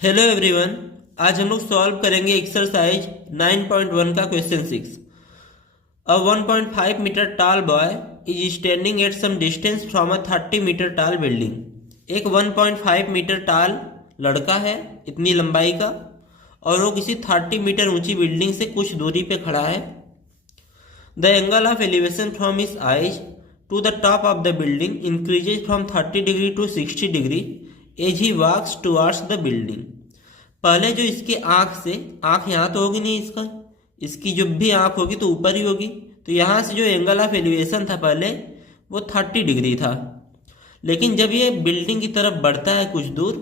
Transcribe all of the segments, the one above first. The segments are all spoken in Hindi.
Hello everyone. आज हम लोग सॉल्व करेंगे एक्सरसाइज 9.1 का question 6। A 1.5 metre tall boy is standing at some distance from a 30 metre tall building. एक 1.5 मीटर टाल लड़का है, इतनी लंबाई का, और वो किसी 30 मीटर ऊंची बिल्डिंग से कुछ दूरी पे खड़ा है। The angle of elevation from his eyes to the top of the building increases from 30 degree to 60 degree as he walks towards the building. पहले जो इसके आंख से, आंख यहाँ तो होगी नहीं इसका, इसकी जो भी आंख होगी तो ऊपर ही होगी, तो यहाँ से जो एंगल ऑफ एलिवेशन था पहले वो 30 डिग्री था। लेकिन जब ये बिल्डिंग की तरफ बढ़ता है कुछ दूर,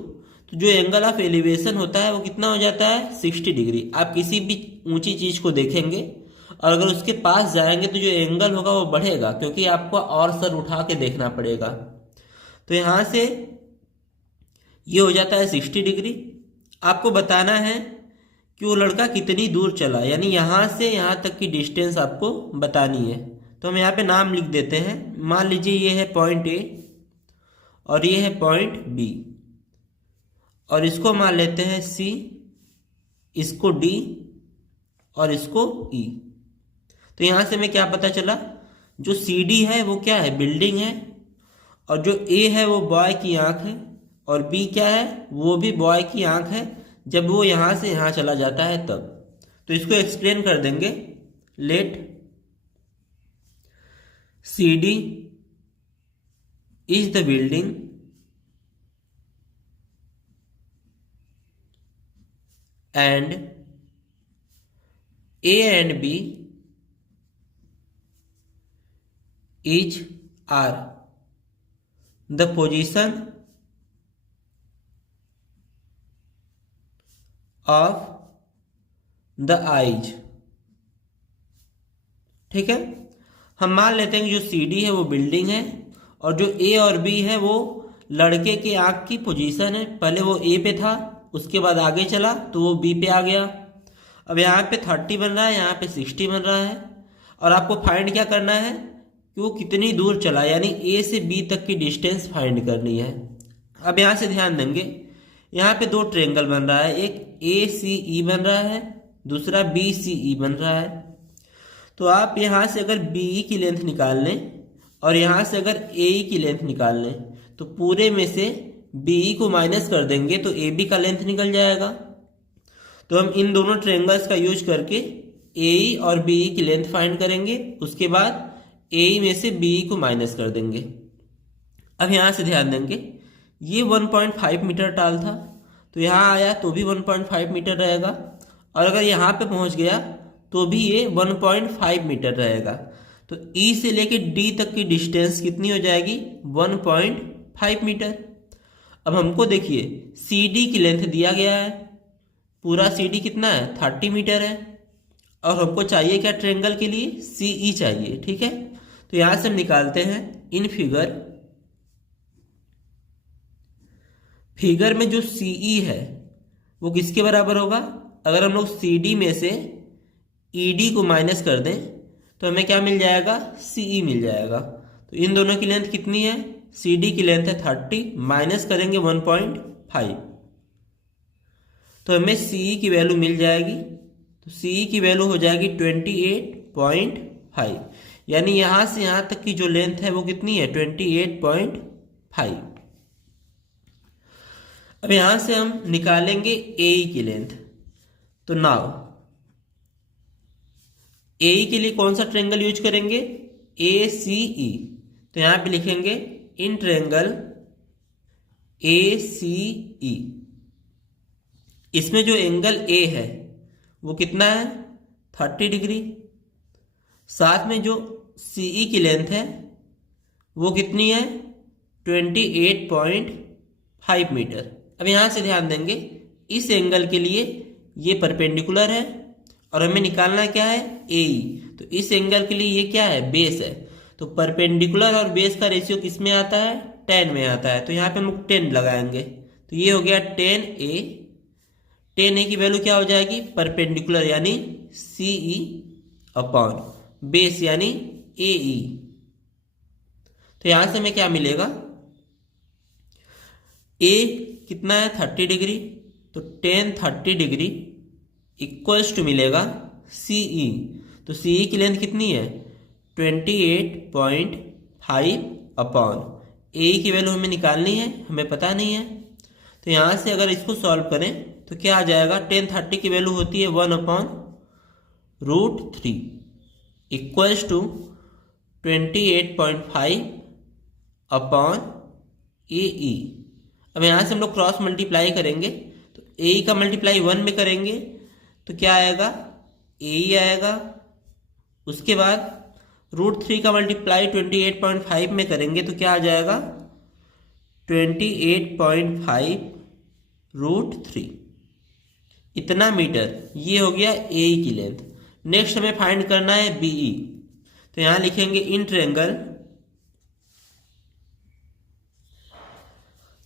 तो जो एंगल ऑफ एलिवेशन होता है वो कितना हो जाता है 60 डिग्री। आप किसी भी ऊंची चीज को देखेंगे और अगर उसके पास जाएंगे तो जो एंगल होगा वो बढ़ेगा, क्योंकि आपको और सर उठा के देखना पड़ेगा। तो यहाँ से ये हो जाता है 60 डिग्री। आपको बताना है कि वो लड़का कितनी दूर चला, यानी यहाँ से यहाँ तक की डिस्टेंस आपको बतानी है। तो हम यहाँ पे नाम लिख देते हैं। मान लीजिए ये है पॉइंट ए और ये है पॉइंट बी, और इसको मान लेते हैं सी, इसको डी और इसको ई। तो यहाँ से हमें क्या पता चला, जो सी डी है वो क्या है, बिल्डिंग है, और जो ए है वो बॉय की आंख है, और बी क्या है, वो भी बॉय की आंख है जब वो यहाँ से यहाँ चला जाता है तब। तो इसको एक्सप्लेन कर देंगे। Let C D is the building and A and B is are the position of the eyes. ठीक है, हम मान लेते हैं कि जो सी डी है वो बिल्डिंग है और जो ए और बी है वो लड़के के आंख की पोजीशन है। पहले वो ए पे था, उसके बाद आगे चला तो वो बी पे आ गया। अब यहाँ पे 30 बन रहा है, यहाँ पे 60 बन रहा है, और आपको फाइंड क्या करना है कि वो कितनी दूर चला, यानी ए से बी तक की डिस्टेंस फाइंड करनी है। अब यहाँ से ध्यान देंगे, यहाँ पे दो ट्रायंगल बन रहा है, एक ए सी ई बन रहा है, दूसरा बी सी ई बन रहा है। तो आप यहाँ से अगर बी ई की लेंथ निकाल लें और यहाँ से अगर ए ई की लेंथ निकाल लें, तो पूरे में से बी ई को माइनस कर देंगे तो ए बी का लेंथ निकल जाएगा। तो हम इन दोनों ट्रायंगल्स का यूज करके ए ई और बी ई की लेंथ फाइंड करेंगे, उसके बाद ए ई में से बी ई को माइनस कर देंगे। अब यहाँ से ध्यान देंगे, ये 1.5 मीटर टाल था, तो यहाँ आया तो भी 1.5 मीटर रहेगा, और अगर यहाँ पे पहुँच गया तो भी ये 1.5 मीटर रहेगा। तो ई से लेके डी तक की डिस्टेंस कितनी हो जाएगी, 1.5 मीटर। अब हमको देखिए सी डी की लेंथ दिया गया है, पूरा सी डी कितना है 30 मीटर है, और हमको चाहिए क्या ट्रायंगल के लिए, सी ई चाहिए। ठीक है, तो यहाँ से हम निकालते हैं इन फिगर में जो सी ई है वो किसके बराबर होगा। अगर हम लोग सी डी में से ई डी को माइनस कर दें तो हमें क्या मिल जाएगा, सी ई मिल जाएगा। तो इन दोनों की लेंथ कितनी है, सी डी की लेंथ है 30, माइनस करेंगे 1.5, तो हमें सी ई की वैल्यू मिल जाएगी। तो सी ई की वैल्यू हो जाएगी 28.5, यानी यहाँ से यहाँ तक की जो लेंथ है वो कितनी है, 28.5। अब यहां से हम निकालेंगे ए की लेंथ। तो नाउ ए के लिए कौन सा ट्रायंगल यूज करेंगे, ए सी ई। तो यहां पे लिखेंगे इन ट्रायंगल ए सी ई, इसमें जो एंगल ए है वो कितना है 30 डिग्री, साथ में जो सी ई की लेंथ है वो कितनी है 28.5 मीटर। अब यहां से ध्यान देंगे, इस एंगल के लिए ये परपेंडिकुलर है और हमें निकालना क्या है, ए ई। तो इस एंगल के लिए ये क्या है, बेस है। तो परपेंडिकुलर और बेस का रेशियो किस में आता है, 10 में आता है। तो यहाँ पे हम 10 लगाएंगे, तो ये हो गया 10A। 10A की वैल्यू क्या हो जाएगी, परपेंडिकुलर यानी सी ई अपॉन बेस यानी ए ई। तो यहां से हमें क्या मिलेगा, ए कितना है 30 डिग्री, तो टेन 30 डिग्री इक्वल्स टू मिलेगा CE। तो CE की लेंथ कितनी है 28.5 अपॉन AE की वैल्यू हमें निकालनी है, हमें पता नहीं है। तो यहाँ से अगर इसको सॉल्व करें तो क्या आ जाएगा, टेन 30 की वैल्यू होती है 1/√3 इक्वल्स टू 28.5 अपॉन AE। अब यहाँ से हम लोग क्रॉस मल्टीप्लाई करेंगे तो AE का मल्टीप्लाई 1 में करेंगे तो क्या आएगा, AE आएगा। उसके बाद √3 का मल्टीप्लाई 28.5 में करेंगे तो क्या आ जाएगा 28.5√3 इतना मीटर। ये हो गया AE की लेंथ। नेक्स्ट हमें फाइंड करना है BE। तो यहां लिखेंगे इन ट्रायंगल,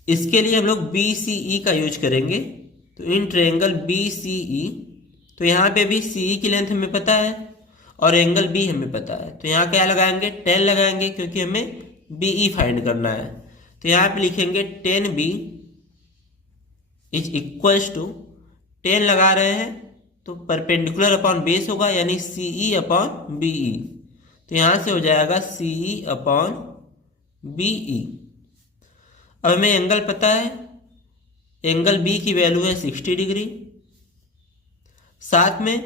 इसके लिए हम लोग BCE का यूज करेंगे। तो इन ट्रायंगल BCE, तो यहाँ पे भी CE की लेंथ हमें पता है और एंगल B हमें पता है। तो यहाँ क्या लगाएंगे 10 लगाएंगे क्योंकि हमें BE फाइंड करना है। तो यहाँ पे लिखेंगे 10B इज इक्वल्स टू 10 लगा रहे हैं तो परपेंडिकुलर अपॉन बेस होगा यानी CE अपॉन BE। तो यहाँ से हो जाएगा CE अपॉन BE। अब हमें एंगल पता है, एंगल B की वैल्यू है 60 डिग्री। साथ में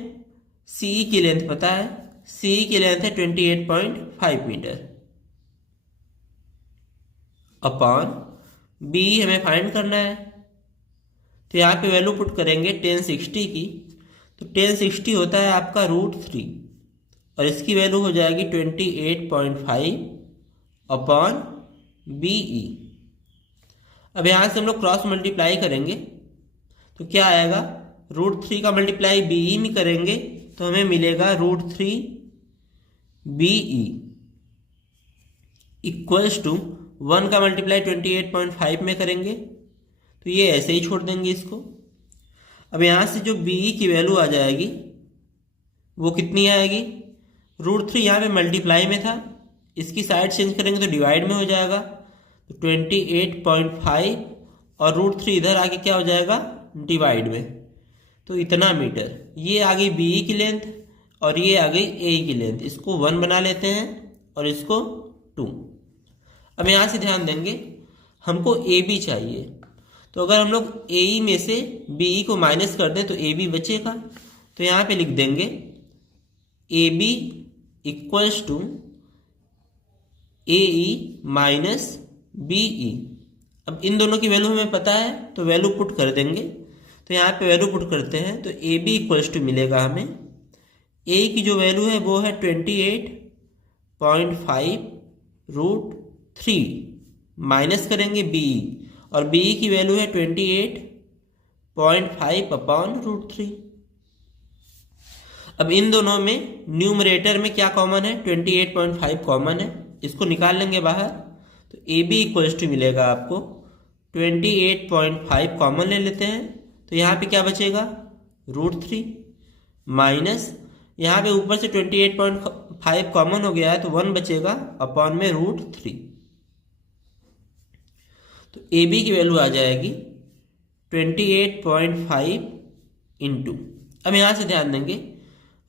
CE की लेंथ पता है, CE की लेंथ है 28.5 मीटर अपॉन BE हमें फाइंड करना है। तो यहाँ पे वैल्यू पुट करेंगे 1060 की। तो 1060 होता है आपका √3 और इसकी वैल्यू हो जाएगी 28.5 अपॉन BE। अब यहाँ से हम लोग क्रॉस मल्टीप्लाई करेंगे तो क्या आएगा, √3 का मल्टीप्लाई BE में करेंगे तो हमें मिलेगा √3 BE इक्वल्स टू 1 का मल्टीप्लाई 28.5 में करेंगे तो ये ऐसे ही छोड़ देंगे इसको। अब यहाँ से जो BE की वैल्यू आ जाएगी वो कितनी आएगी, √3 यहाँ पे मल्टीप्लाई में था, इसकी साइड चेंज करेंगे तो डिवाइड में हो जाएगा। तो 28.5 और √3 इधर आके क्या हो जाएगा डिवाइड में। तो इतना मीटर। ये आ गई BE की लेंथ और ये आ गई AE की लेंथ। इसको 1 बना लेते हैं और इसको 2। अब यहाँ से ध्यान देंगे हमको AB चाहिए। तो अगर हम लोग AE में से BE को माइनस कर दें तो AB बचेगा। तो यहाँ पे लिख देंगे AB equals to AE minus BE। अब इन दोनों की वैल्यू हमें पता है तो वैल्यू पुट कर देंगे। तो यहाँ पे वैल्यू पुट करते हैं तो AB इक्वल्स टू मिलेगा हमें, AE की जो वैल्यू है वो है 28.5√3 माइनस करेंगे BE और BE की वैल्यू है 28.5 अपॉन √3। अब इन दोनों में न्यूमरेटर में क्या कॉमन है, 28.5 कॉमन है, इसको निकाल लेंगे बाहर। तो AB इक्वल्स टू मिलेगा आपको 28.5 कॉमन ले लेते हैं तो यहाँ पे क्या बचेगा √3 माइनस यहाँ पे ऊपर से 28.5 कॉमन हो गया है तो 1 बचेगा अपॉन में √3। तो AB की वैल्यू आ जाएगी 28.5 इंटू, अब यहाँ से ध्यान देंगे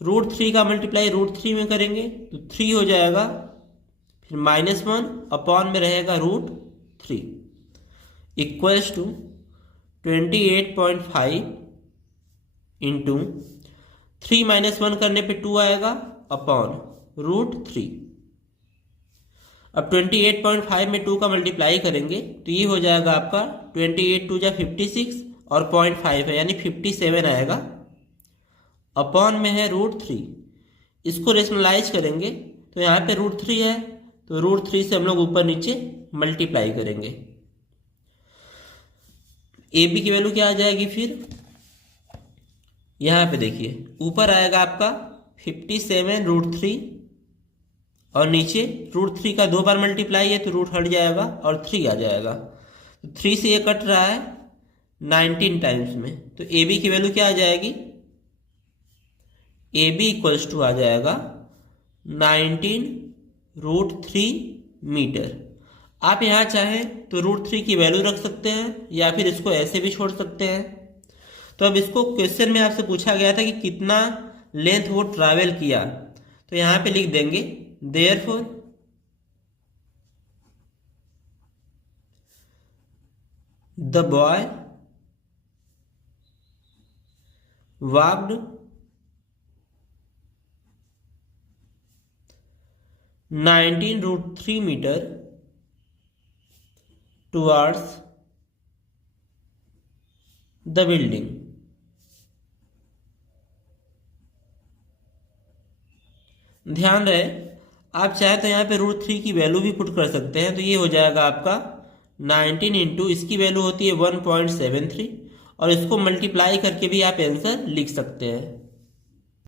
√3 का मल्टीप्लाई √3 में करेंगे तो 3 हो जाएगा, फिर -1 अपॉन में रहेगा √3 इक्वल्स टू 28.5 इंटू 3 - 1 करने पे 2 आएगा अपॉन √3। अब 28.5 में 2 का मल्टीप्लाई करेंगे तो ये हो जाएगा आपका 28 2 जा 56 और 0.5 है यानी 57 आएगा अपॉन में है √3। इसको रेशनलाइज करेंगे तो यहाँ पे √3 है तो √3 से हम लोग ऊपर नीचे मल्टीप्लाई करेंगे। AB की वैल्यू क्या आ जाएगी, फिर यहाँ पे देखिए ऊपर आएगा आपका 57√3 और नीचे √3 का 2 बार मल्टीप्लाई है तो रूट हट जाएगा और 3 आ जाएगा। तो 3 से ये कट रहा है 19 टाइम्स में तो AB की वैल्यू क्या आ जाएगी, AB इक्वल्स टू आ जाएगा 19√3 मीटर। आप यहाँ चाहें तो √3 की वैल्यू रख सकते हैं या फिर इसको ऐसे भी छोड़ सकते हैं। तो अब इसको क्वेश्चन में आपसे पूछा गया था कि कितना लेंथ वो ट्रैवल किया, तो यहाँ पे लिख देंगे therefore the boy walked 19√3 meter towards the building. ध्यान रहे, आप चाहे तो यहाँ पे √3 की वैल्यू भी पुट कर सकते हैं, तो ये हो जाएगा आपका 19 इंटू इसकी वैल्यू होती है 1.73 और इसको मल्टीप्लाई करके भी आप आंसर लिख सकते हैं।